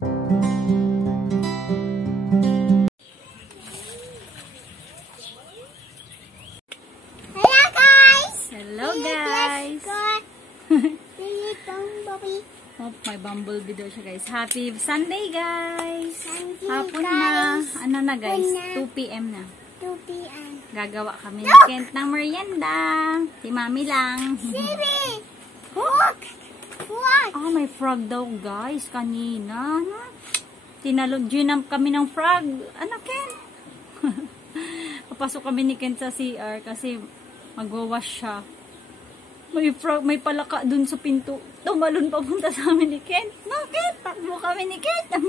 Hello guys! Oh, may bumblebee daw siya guys. Happy Sunday guys! Hapon na. Ano na guys? 2 PM na. 2 PM. Gagawa kami ni Kent ng merienda. Si Mami lang. Baby! Look! What? Ah, may frog daw guys. Kanina. Tinalog-ginamp kami ng frog. Ano Kent? Papasok kami ni Kent sa CR kasi magwawash siya. May frog, may palaka dun sa pinto. Tumalon papunta sa amin ni Kent. No, Kent! Takbo kami ni Kent.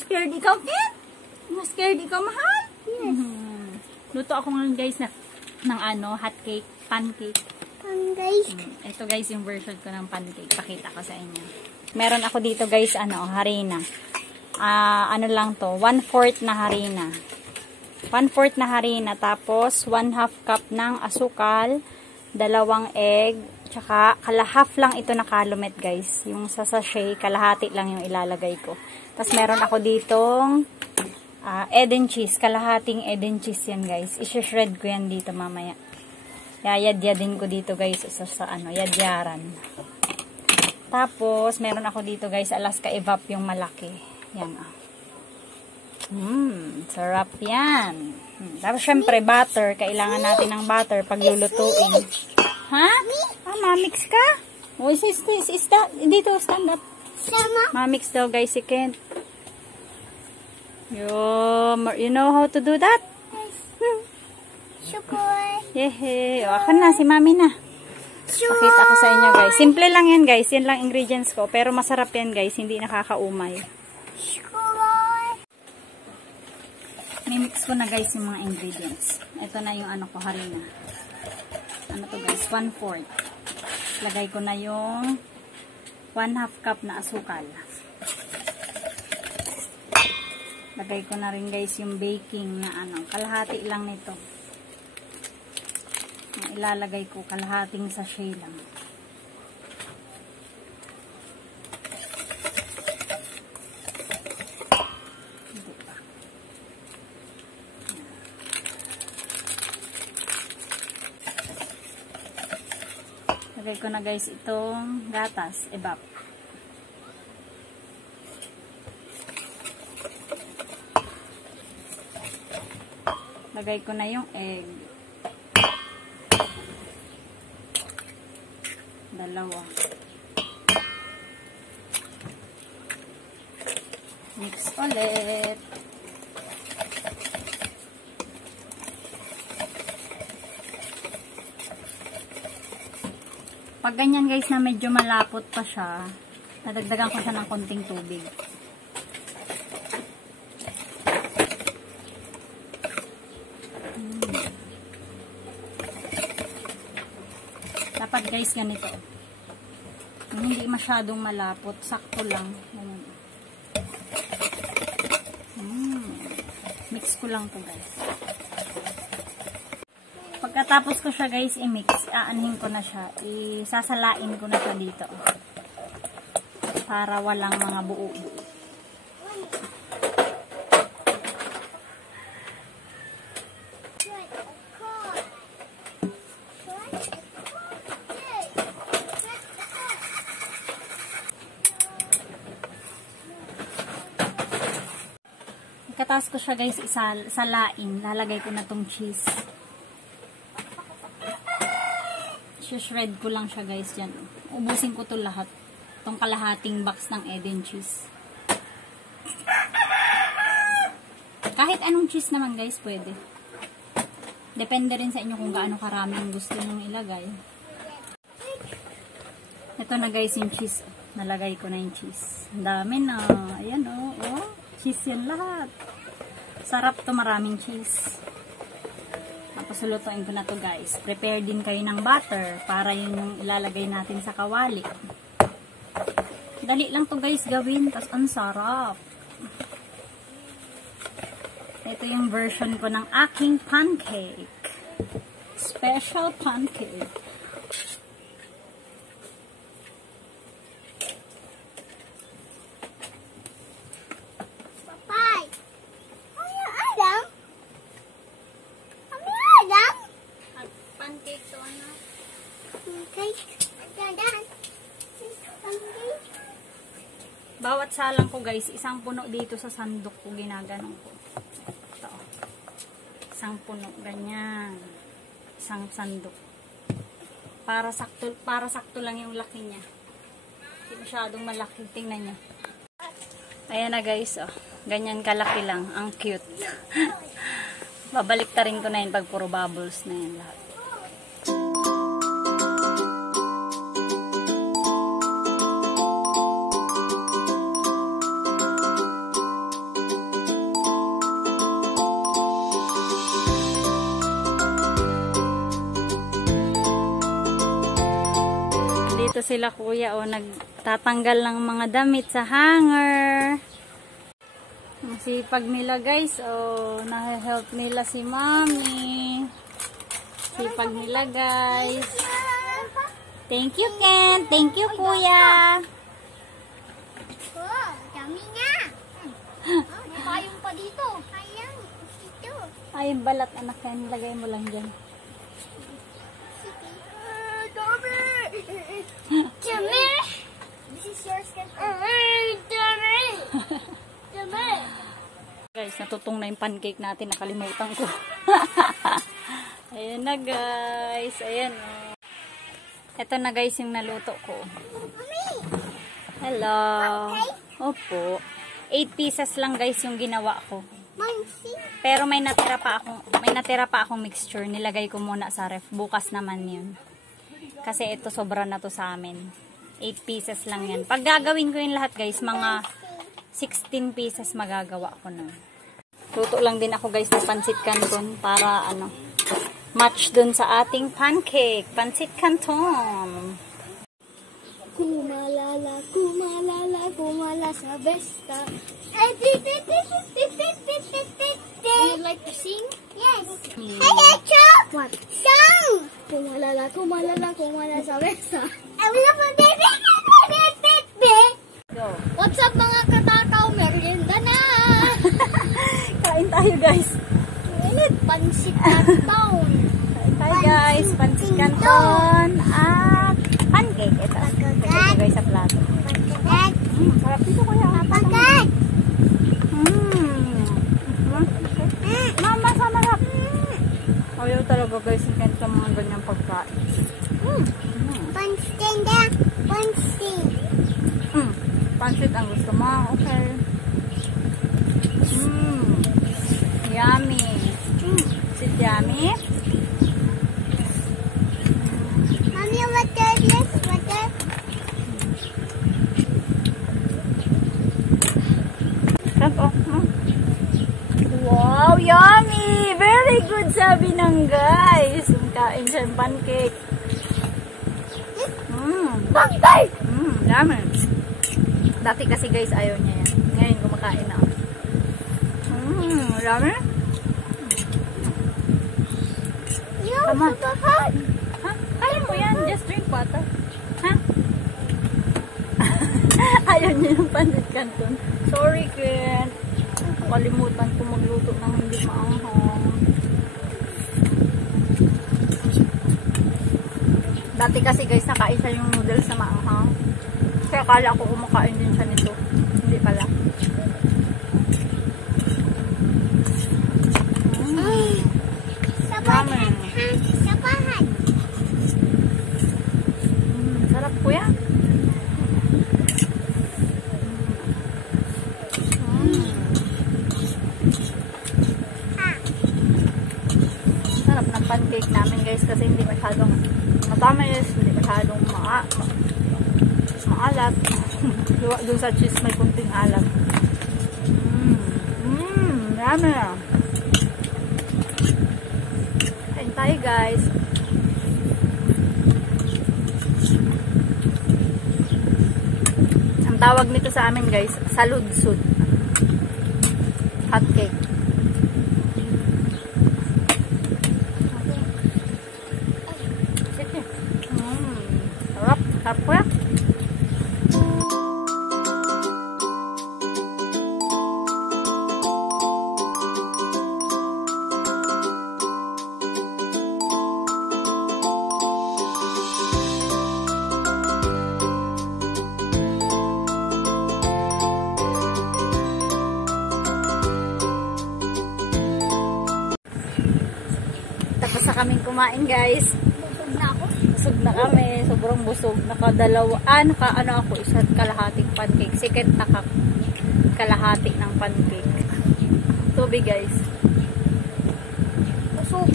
Scared ikaw, Kent? Scared ikaw, mahal? Yes. Luto ako ngayon guys ng hot cake, pancake. Guys. Ito guys yung version ko ng pancake. Pakita ko sa inyo. Meron ako dito guys, harina. Ano lang to, 1/4 na harina. 1/4 na harina, tapos 1/2 cup ng asukal, 2 egg, tsaka kalahaf lang ito na calumet guys. Yung sa sachet, kalahati lang yung ilalagay ko. Tapos meron ako ditong Eden cheese, kalahating Eden cheese yan guys. I-shred ko yan dito mamaya. Yayadyadin ko dito guys sa yadyaran. Tapos meron ako dito guys, Alaska Evap yung malaki. Yan sarap yan. Tapos syempre butter, kailangan natin ng butter pag lulutuin. Ha? Mamix ka? Oh, is that? Dito, stand up. Mamix daw guys si Kent. You know how to do that? Sugar. Yehe. O, ako na, si Mami na. Pakita ko sa inyo guys. Simple lang yan guys. Yan lang ingredients ko. Pero masarap yan guys. Hindi nakakaumay. Sugar. Mimix ko na guys yung mga ingredients. Ito na yung harina. Ano to guys? 1/4. Lagay ko na yung 1/2 cup na asukal. Lagay ko na rin guys yung baking na kalahati lang nito. Ilalagay ko kalahating sachet lang. Lagay ko na guys itong gatas, Evap. Lagay ko na yung egg. 2. Mix ulit. Pag ganyan guys na medyo malapot pa siya, nadagdagan ko siya ng konting tubig. Dapat guys ganito. Hindi masyadong malapot, sakto lang. Mix ko lang to guys. Pagkatapos ko siya guys i-mix, aanhin ko na siya. Isasalain ko na siya dito. Para walang mga buo. Pagkatapos ko siya guys isalain, lalagay ko na tong cheese. Shred ko lang siya guys dyan. Ubusin ko to lahat. Tong kalahating box ng Eden cheese. Kahit anong cheese naman guys pwede. Depende rin sa inyo kung gaano karaming gusto nyong ilagay. Ito na guys yung cheese. Nalagay ko na yung cheese. Ang dami na. Ayan oh. Cheese yan lahat. Sarap to, maraming cheese. Tapos lutuin ko na to guys. Prepare din kayo ng butter para yun yung ilalagay natin sa kawali. Dali lang to guys gawin. Tapos ang sarap. Ito yung version ko ng aking pancake. Special pancake. Bawat salang ko guys, isang puno dito sa sandok ko, ginaganong ko. Ito. Isang puno, ganyan. Isang sandok. Para sakto lang yung laki niya. Hindi masyadong malaki. Tingnan niyo. Ayan na guys, oh. Ganyan kalaki lang. Ang cute. Babalik ta rin ko na yun pag puro bubbles na yan lahat. Dito sila kuya, oh, nagtatanggal ng mga damit sa hanger. Ang sipag nila guys, oh, nahe-help nila si mommy. Sipag nila guys. Thank you Ken, thank you kuya. Oh, dami nga. May payong pa dito. Payong. Dito. Ay, balat anak yan, lagay mo lang dyan. Dami. Dami. This is yours, Ken. Dami. Dami. Guys, natutong na yung pancake natin, nakalimutan ko. Ayan na guys, ayan oh. Ito na guys yung naluto ko. Hello. Opo. 8 pieces lang guys yung ginawa ko. Pero may natira pa akong mixture. Nilagay ko muna sa ref. Bukas naman yun. Kasi ito sobra na to sa amin. 8 pieces lang yan. Pag gagawin ko yun lahat guys, mga 16 pieces magagawa ko nun. Luto lang din ako guys ng pancit canton para ano, match dun sa ating pancake. Pancit canton. Kumalala, kumalala, kumala sa besta. Do you like to sing? Yes. Hey, Echo! What? Sing! Kumalala, kumalala, kumala sa besta. I love a baby, baby. Go. What's up mga katakaw? Merienda na! Kain tayo guys. Pansit canton. Hi guys, pancit canton at pancake. Ito guys sa plato. Pagkagat. Sarap dito kuya. Pagkagat. Mama, samarap. Ayaw talaga guys, yung ganito mga ganyang pagkain. Pansit na. Pansit. Pancit ang gusto mo. Okay. Yummy. Is it yummy? Mommy, water, yes, water. Sarap oh. Wow, yummy! Very good sabi ng guys. Kain siya ng pancake. Pancake! Yummy. Dati kasi guys ayaw niya yan. Ngayon kumakain na. Yummy. Come on. Ha? Kaya mo yan. Just drink water. Ha? Ayaw niya yung pancit canton. Sorry, Ken. Kalimutan ko magluto ng hindi maanghang. Dati kasi guys, nakain siya yung noodles na maanghang. Kaya akala ko kumakain din siya nito. Hindi pala. Sabahan. Sabahan. Sarap po yan. Sarap ng pancake namin guys kasi hindi masyadong matamis, hindi masyadong maalat. Doon sa cheese may kunting alat. Yummy. Kain tayo guys. Ang tawag nito sa amin guys, saludsud. Hot cake. Sige. Sarap. Sarap po yan. kumain guys. Busog na ako. Busog na kami. Sobrang busog. Naka ako, isa't kalahating pancake. Sikit kalahati ng pancake. Tubig guys. Busog.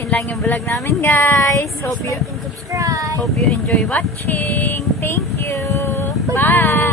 Yun lang yung vlog namin guys. Like and subscribe. Hope you enjoy watching. Thank you. Bye!